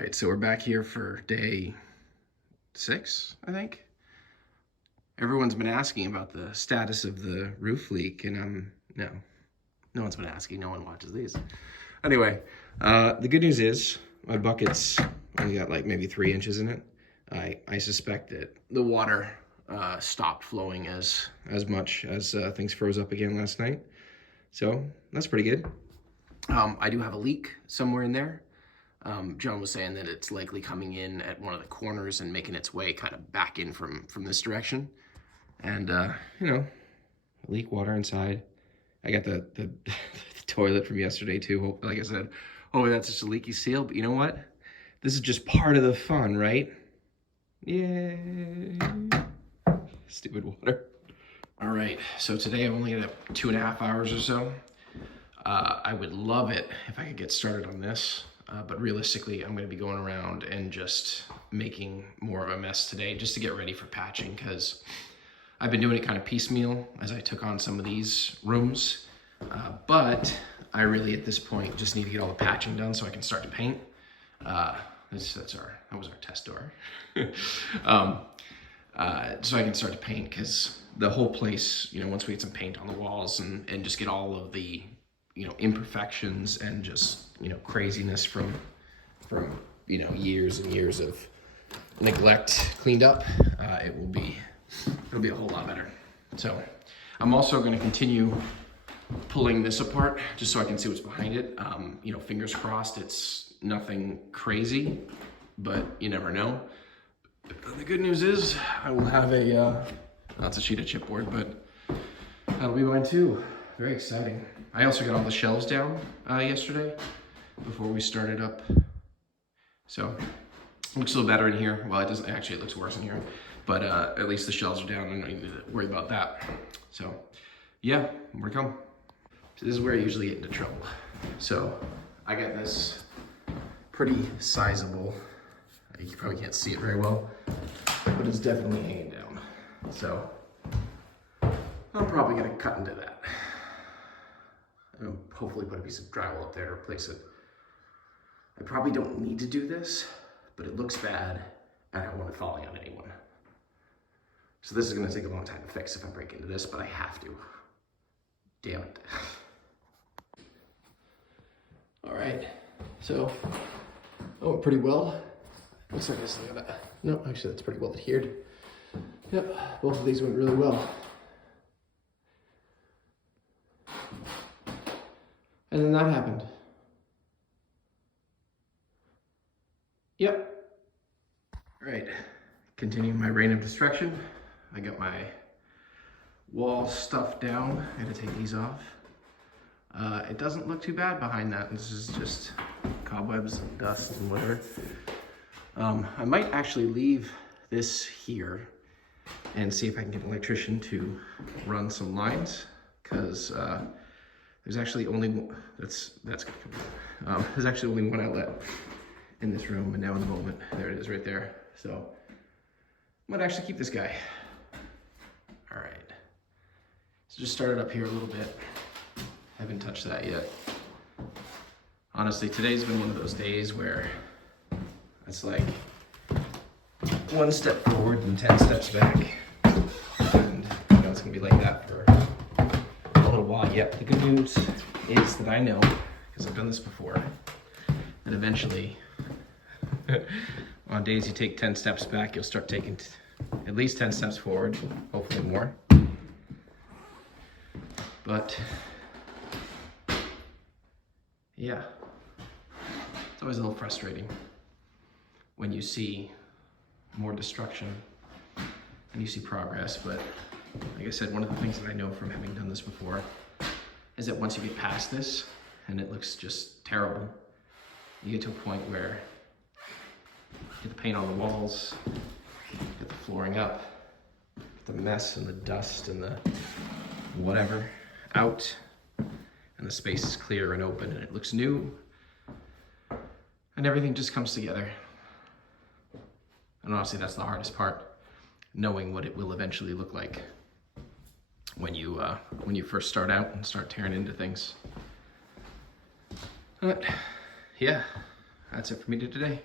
right, so we're back here for day 6, I think. Everyone's been asking about the status of the roof leak, and no one's been asking. No one watches these. Anyway, the good news is my bucket's only got like maybe 3 inches in it. I suspect that the water stopped flowing as much as things froze up again last night. So that's pretty good. I do have a leak somewhere in there. John was saying that it's likely coming in at one of the corners and making its way kind of back in from this direction. And, you know, leak water inside. I got the toilet from yesterday too. Like I said, hopefully that's just a leaky seal. But you know what? This is just part of the fun, right? Yay. Stupid water. All right, so today I've only got 2.5 hours or so. I would love it if I could get started on this. But realistically, I'm going to be going around and just making more of a mess today just to get ready for patching, because I've been doing it kind of piecemeal as I took on some of these rooms. But I really, at this point, just need to get all the patching done so I can start to paint. That was our test door. So I can start to paint, because the whole place, you know, once we get some paint on the walls and just get all of the, you know, imperfections and just, you know, craziness from you know, years and years of neglect cleaned up, it'll be a whole lot better. So I'm also going to continue pulling this apart just so I can see what's behind it. You know, fingers crossed it's nothing crazy, but you never know. The good news is I will have that's a sheet of chipboard, but that'll be mine too. Very exciting. I also got all the shelves down yesterday before we started up. So it looks a little better in here. Well, it doesn't actually, it looks worse in here, but at least the shelves are down and I don't need to worry about that. So yeah, more to come. So this is where I usually get into trouble. So I got this pretty sizable, you probably can't see it very well, but it's definitely hanging down. So I'm probably gonna cut into that. And hopefully put a piece of drywall up there to replace it. I probably don't need to do this, but it looks bad and I don't want it falling on anyone. So this is gonna take a long time to fix if I break into this, but I have to. Damn it. All right, so that went pretty well. Looks like I still got that. No, actually that's pretty well adhered. Yep, both of these went really well. And then that happened. Yep. All right, continuing my reign of destruction. I got my wall stuff down. I had to take these off. It doesn't look too bad behind that. This is just cobwebs and dust and whatever. I might actually leave this here and see if I can get an electrician to run some lines, because there's actually only that's gonna come out. There's actually only one outlet in this room, and now in the moment, there it is right there. So I might actually keep this guy. All right, so just started up here a little bit. Haven't touched that yet. Honestly, today's been one of those days where it's like 1 step forward and 10 steps back. And you know, it's gonna be like that for a little while yet. The good news is that I know, because I've done this before, that eventually, on days you take 10 steps back, you'll start taking at least 10 steps forward, hopefully more. But yeah, it's always a little frustrating when you see more destruction and you see progress. But like I said, one of the things that I know from having done this before is that once you get past this and it looks just terrible, you get to a point where you get the paint on the walls, get the flooring up, get the mess and the dust and the whatever out, and the space is clear and open and it looks new, and everything just comes together. And honestly, that's the hardest part, knowing what it will eventually look like when you first start out and start tearing into things. But yeah, that's it for me today.